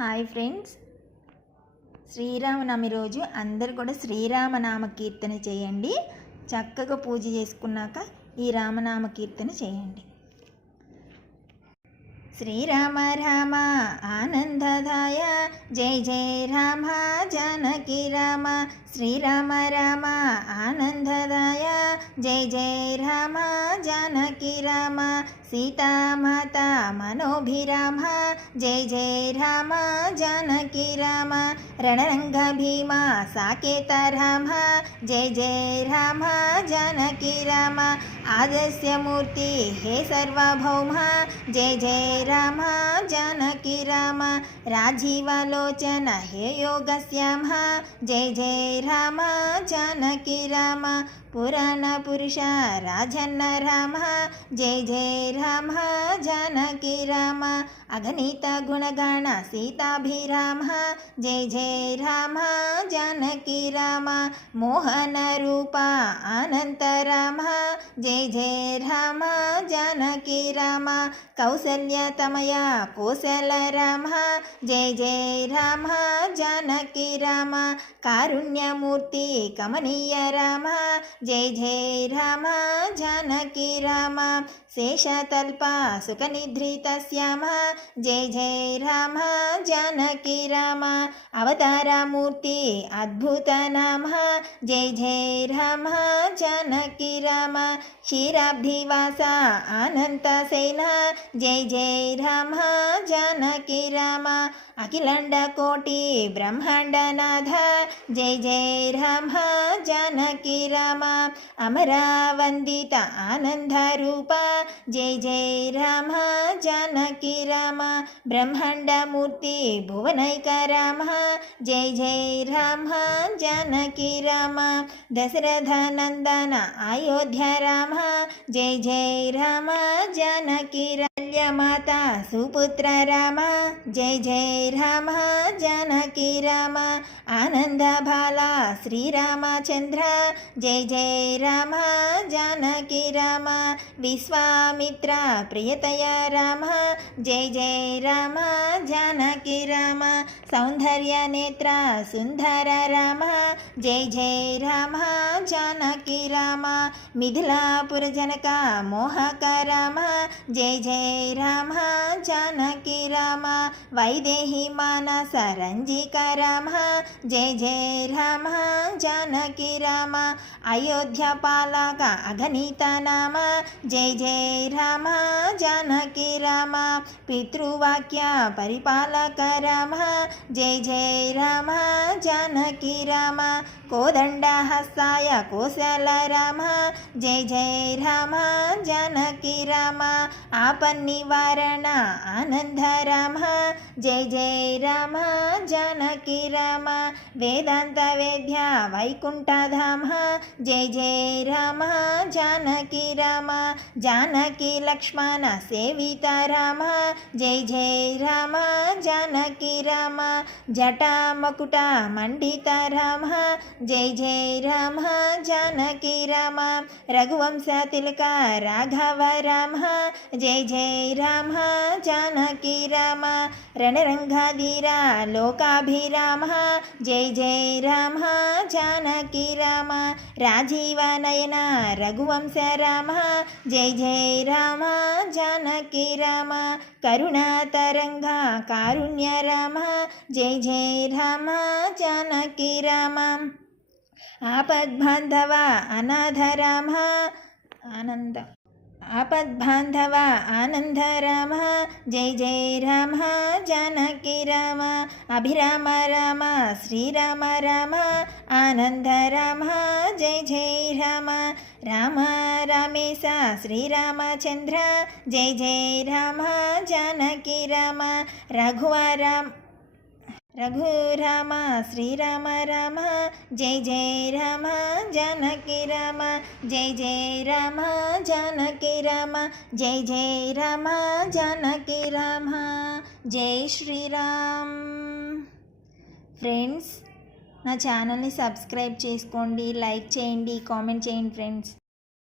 Hi friends, Sri Rama Navami రోజు అందరు కూడా శ్రీరామనామ కీర్తన చేయండి. చక్కగా పూజ చేసుకున్నాక ఈ రామనామ కీర్తన చేయండి. శ్రీరామ రామ ఆనందదాయ, జై జై రామ జానకి రామ. శ్రీరామ రామ ఆనందదాయ, జై జై రామ జానకి రామ. సీతామాత మనోభిరామ, జై జై రామ జానకి రామ. రణరంగ భీమ సాకేత రామ, జై జై రామ జానకి రామ. ఆదర్శమూర్తి హే సర్వభౌమ, జై జై రామ జానకి రామ. రాజీవలోచన హే యోగశ్యామ, జై జై రామ జానకి రామ. పురాణ పురుష రాజన్న రామ, జై జై రామ జానకి రామ. అగణిత గుణగణ సీతాభిరామ, జై జై రామ జానకి రామ. మోహన రూప అనంత రామ, జై జై రామ జానకి రామ. కౌసల్యతమయ కోసల రామ, జై జై రామ జానకి రామ. కారుణ్యమూర్తి కమనీయ రామ, జై జై రామ జానకి రామ. శేషతల్ప సుఖనిద్రిత శ్యామ, జై జై రామ జానకి రామ. అవతారమూర్తి అద్భుత నామ, జై జై రామ జానకి రామ. క్షీరాబ్ధివాస అనంత సేన, జై జై రామ జానకి రామ. అఖిలాండ కోటి బ్రహ్మాండనాథ, జై జై రామ జానకి రామ. అమరావందిత ఆనంద రూప, జై జై రామ జానకి రామ. బ్రహ్మాండమూర్తి భువనైక రామ, జై జై రామ జానకి రామ. దశరథ నందన అయోధ్య రామ, జై జై రామ జానకి రామ. మాత సుపుత్ర రామ, జై జై రామ జానకి రామ. ఆనంద బాల శ్రీరామచంద్ర, జై జై రామ జానకి రామ. విశ్వామిత్ర ప్రియతయ రామ, జై జై రామ జానకి రామ. సౌందర్య నేత్ర సుందర రామ, జై జై రామ జానకి రామ. మిథిలాపుర జనక మోహక రామ, జై జై రామ జానకి రామ. వైదేహి మానస రంజిక రామ, జై జై రామ జానకి రామ. అయోధ్య పాలక అగణిత నామ, జై జై రామ జానకి రామ. పితృవాక్య పరిపాలక రామ, జై జై రామ జానకి రామ. కోదండ హస్తాయ కోసల రామ, జై జై రామ జానకి రామ. ఆపన్నివారణ ఆనంద రామ, జై జై రామ జానకి రామ. వేదాంత వేద్య వైకుంఠధామ, జై జై రామ జానకి రామ. జానకి లక్ష్మణ సేవిత రామ, జై జై రామ జానకి రామ. జటా మకుట మండిత రామ, జై జై రామ జానకి రామ. రఘువంశ తిలక రాఘవ రామ, జై జై రామ జానకి రామ. రణరంగధీర లోకాభిరామ, జై జై రామ జానకి రామ. రాజీవ నయన రఘువంశ రామ, జై జై రామ జానకి రామ. కరుణాతరంగ కారుణ్య రామ, జై జై రామ జానకి రామ. ఆపద్బాంధవ అనాథ రామ ఆనంద ఆపద్బాంధవ ఆనంద రామ, జై జై రామ జానకి రామ. అభిరామ రామ శ్రీరామ రామ, ఆనంద రామ, జై జై రామ. రామ రామేశ శ్రీరామచంద్ర, జై జై రామ జానకి రామ. రఘురామ శ్రీరామ రామ, జై జై రామ జానకి రామ. జై జై రామ జానకి రామ, జై జై రామ జానకి రామ. జై శ్రీరామ్. ఫ్రెండ్స్, నా ఛానల్ని సబ్స్క్రైబ్ చేసుకోండి, లైక్ చేయండి, కామెంట్ చేయండి ఫ్రెండ్స్.